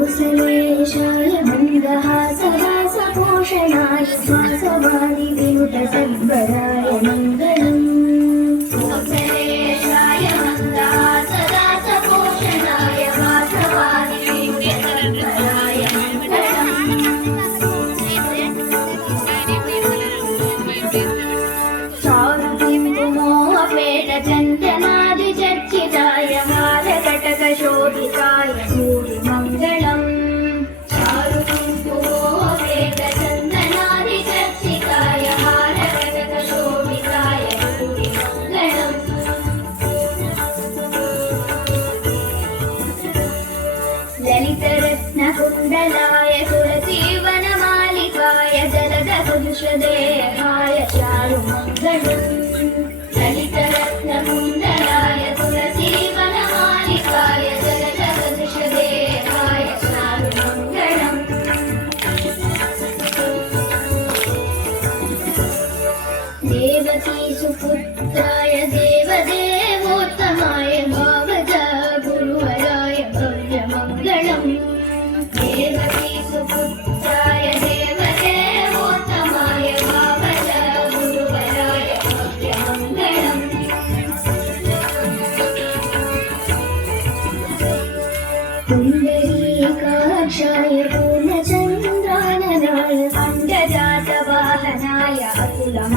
कोसलेशाय मन्दहासहासभूषणाय स्वासवादिविनुतसद्वराय मङ्गलम् कोसलेशाय मन्दहासहासभूषणाय स्वासवादिविनुतसद्वराय मङ्गलम् चारुकुङ्कुमोपेतचन्दनादिचर्चिताय हारकटकशोभिताय भूरिमङ्गलम् चारुकुङ्कुमोपेतचन्दनादिचर्चिताय हारकटकशोभिताय भूरिमङ्गलम् ललितरत्नकुण्डलाय तुलसीवनमालिकाय जलदकुलुषदेहाय चारुमङ्गलम् ललितरत्नकुण्डलाय तुलसीवनमालिकाय जलदकुलुषदेहाय चारुमङ्गलम् देवकीसुपुत्राय देवदेवोत्तमाय भावजा गुरुवराय भव्यमङ्गलम् देवकीसुपुत्राय देवदेवोत्तमाय भावजा गुरुवराय भव्यमङ्गलम् पुण्डरीकाक्षाय पूर्णचन्द्राननाय अण्डजातवाहनाय अतुलम्